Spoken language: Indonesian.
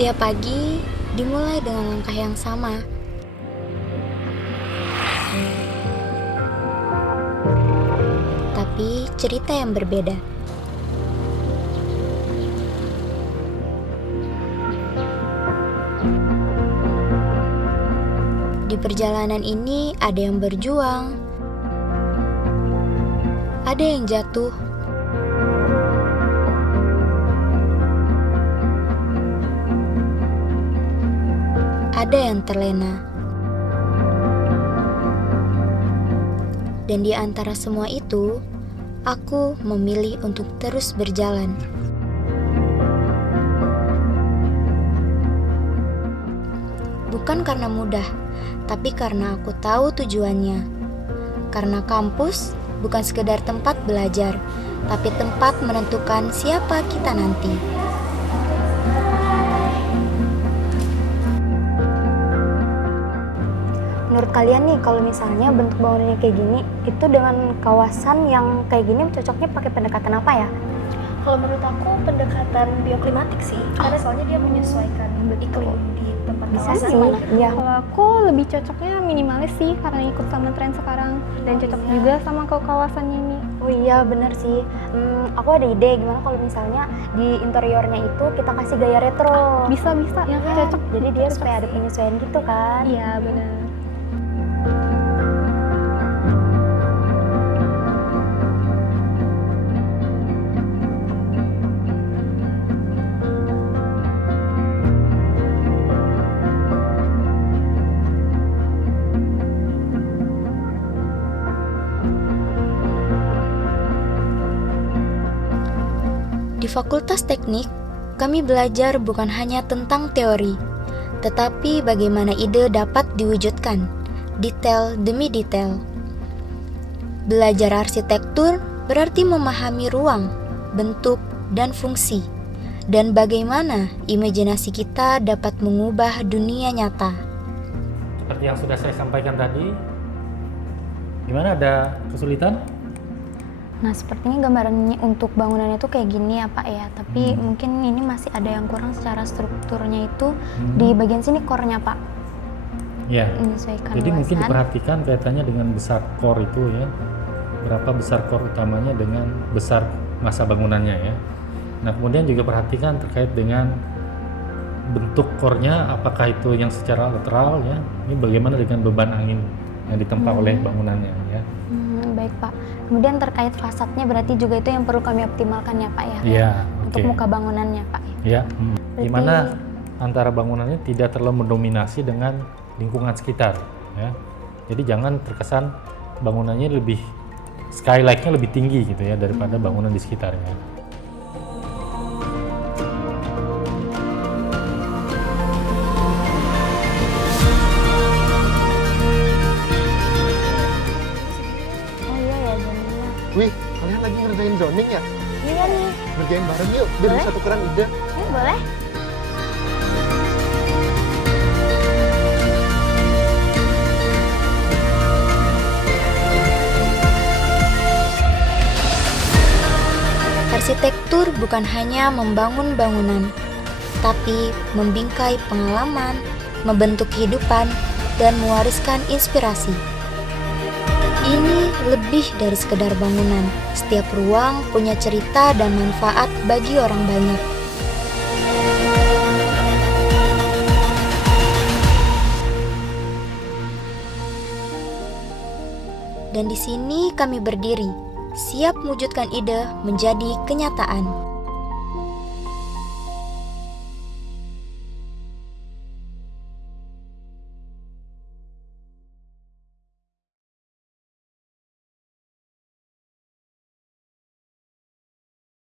Setiap pagi dimulai dengan langkah yang sama. Tapi cerita yang berbeda. Di perjalanan ini ada yang berjuang, ada yang jatuh, ada yang terlena. Dan di antara semua itu, aku memilih untuk terus berjalan. Bukan karena mudah, tapi karena aku tahu tujuannya. Karena kampus bukan sekedar tempat belajar, tapi tempat menentukan siapa kita nanti. Menurut kalian nih, kalau misalnya bentuk bangunannya kayak gini, itu dengan kawasan yang kayak gini cocoknya pakai pendekatan apa ya? Kalau menurut aku pendekatan bioklimatik sih, karena soalnya dia menyesuaikan iklim di tempat Bisa kawasan sih, mana. iya. Kalau aku lebih cocoknya minimalis sih karena ikut sama tren sekarang dan cocok juga sama ke kawasannya ini. Oh iya, bener sih. Aku ada ide gimana kalau misalnya di interiornya itu kita kasih gaya retro. Bisa Ya kan? cocok. Jadi dia Cocok supaya ada sih. penyesuaian gitu kan. Iya benar. Di Fakultas Teknik, kami belajar bukan hanya tentang teori, tetapi bagaimana ide dapat diwujudkan, detail demi detail. Belajar arsitektur berarti memahami ruang, bentuk, dan fungsi, dan bagaimana imajinasi kita dapat mengubah dunia nyata. Seperti yang sudah saya sampaikan tadi, gimana, ada kesulitan? Nah, sepertinya gambarannya untuk bangunannya itu kayak gini ya Pak ya, tapi mungkin ini masih ada yang kurang secara strukturnya itu di bagian sini core-nya Pak. Ya, Menyesuaikan jadi mungkin luasan. diperhatikan kaitannya dengan besar core itu ya, berapa besar core utamanya dengan besar massa bangunannya ya. Nah, kemudian juga perhatikan terkait dengan bentuk core-nya, apakah itu yang secara lateral ya, ini bagaimana dengan beban angin yang ditempa oleh bangunannya ya. Baik Pak. Kemudian terkait fasadnya berarti juga itu yang perlu kami optimalkan ya Pak ya? Iya, Untuk oke. muka bangunannya Pak. Ya, Berarti- dimana antara bangunannya tidak terlalu mendominasi dengan lingkungan sekitar ya. Jadi jangan terkesan bangunannya lebih skylight-nya lebih tinggi gitu ya daripada bangunan di sekitarnya. Oh iya ya zoningnya. Wih, kalian lagi ngerjain zoning ya? Iya nih. Ngerjain bareng yuk, biar Boleh. bisa tukeran ide. Boleh? Arsitektur bukan hanya membangun bangunan, tapi membingkai pengalaman, membentuk kehidupan, dan mewariskan inspirasi. Ini lebih dari sekedar bangunan. Setiap ruang punya cerita dan manfaat bagi orang banyak. Dan di sini kami berdiri, siap mewujudkan ide menjadi kenyataan.